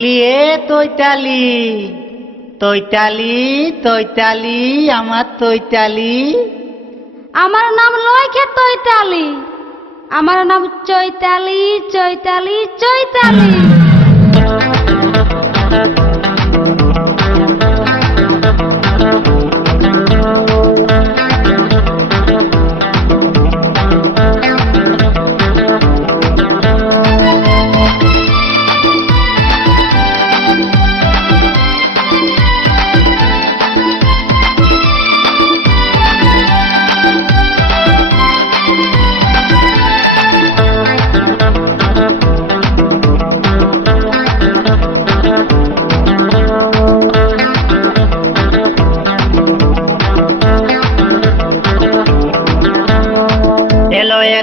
লিয়ে তৈতালি তৈতালি তৈতালি আমার তৈতালি। আমার নাম লয়খে তৈতালি, আমার নাম চৈতালি চৈতালি চৈতালি।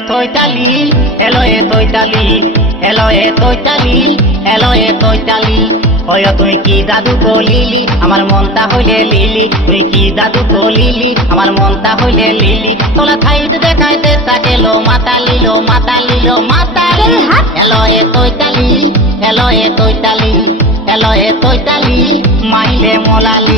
তৈতালি এলো এ তৈতালি এলো এ তৈতালি এলো এ তৈতালি। ওয় তুই কি জাদু কলিলি আমার মনটা হইলে লিলি, তুই কি জাদু কলিলি আমার মনটা হইলে লিলি। তোলা থাইত দেখাইতে তাকেলো মাতালিলো মাতালিলো মাতালি। এলো এ তৈতালি এলো এ তৈতালি এলো এ তৈতালি মাইলে মোলালি।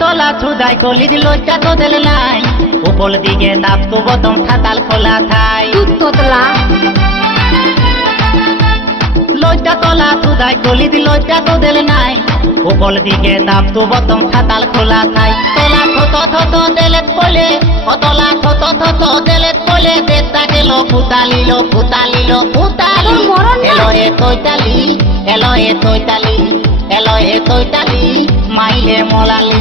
তোলা ছুদাই কলি দিল তো দিল নাই, উপর দিকে তাপ তো বতম খাতাল খোলা থাই। তোতলা লজ্জা তোলা ছুদাই কলি দিল তো দিল নাই, উপর দিকে তাপ তো বতম খাতাল খোলা থাই। তোলা থত থত দেলেত বলে ও তোলা থত থত দেলেত বলে দেশটা গেল ফুতালিলো ফুতালিলো ফুতালি। এলো এ তৈতালি এলো এ তৈতালি এলো এ তৈতালি মাইলে মোলালি।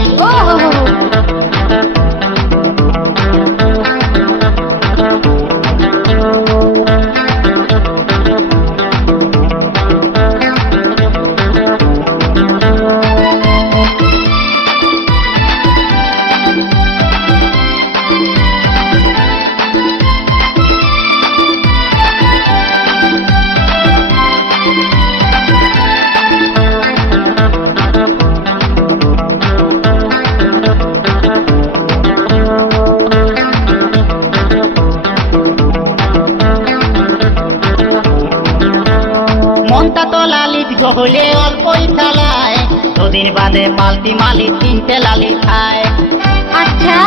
মনটা তো লালিত হলে অল্পই চালায়, দুদিন বাদে পাল্টি মালি তিনটে লালি খায়। আচ্ছা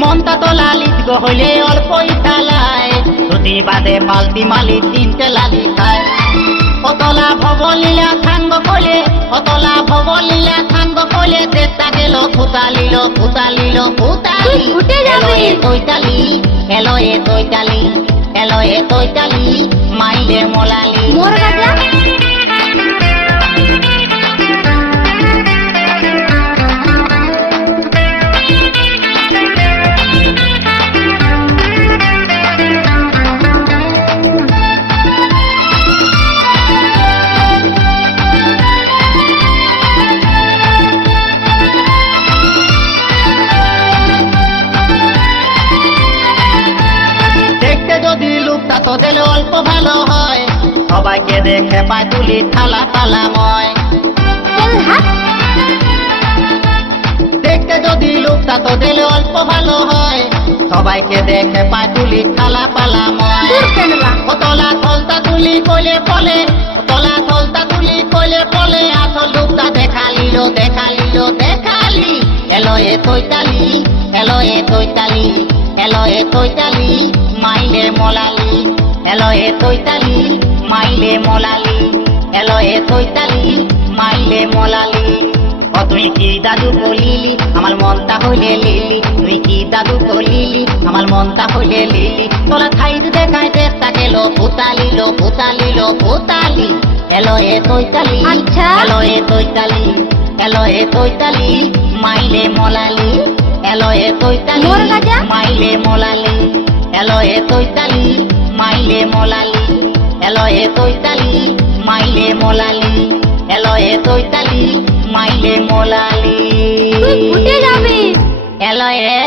মনটা তো লালিত হলে অল্পই চালায়, দুদিন বাদে পাল্টি মালি তিনটে লালি খায়। অতলা ভবলীলা থাঙ্গ কলে অতলা ভবলীলা থাঙ্গ কলে দেশটা গেল ফুতালিলো ফুতালিলো ফুতালি। এলো এ তৈতালি এলো এ তৈতালি এলো এ তৈতালি মাইলে মোলালি। মোর গাজা তো দিলে অল্প ভালো হয়, সবাইকে দেখে পায় তুলি থালা তালাময়। দেখতে যদি লোকটা তো দিলে অল্প ভালো হয়, সবাইকে দেখে পায় তুলি থালা পালাময়। তোলা থলতা তুলি কইলে বলে তোলা থলতা তুলি কইলে বলে আসল লোকটা দেখালিলো দেখালিলো দেখালি। এলো এ তৈতালি এলো এ তৈতালি এলো এ তৈতালি মাইলে মোলালি। এলো এ তৈতালি মাইলে মোলালি এলো এ তৈতালি মাইলে মোলালি। ও তুই কি দাদু কলিলি আমার মনটা হইলে লিলি, তুই কি দাদু কলিলি আমার মনটা হইলে লিলি। তোলা খাইতে দেখাই দেশটা গেল ফুতালিলো ফুতালিলো ফুতালি। এলো এ তৈতালি এলো এ তৈতালি এলো এ তৈতালি মাইলে মোলালি। এলো এ তৈতালি মাইলে মোলালি এলো এ তৈতালি মাইলে মোলালি এলো এ তৈতালি মাইলে মোলালি এলো এ তৈতালি মাইলে মোলালি তুই ফুটে যাবি। এলো এ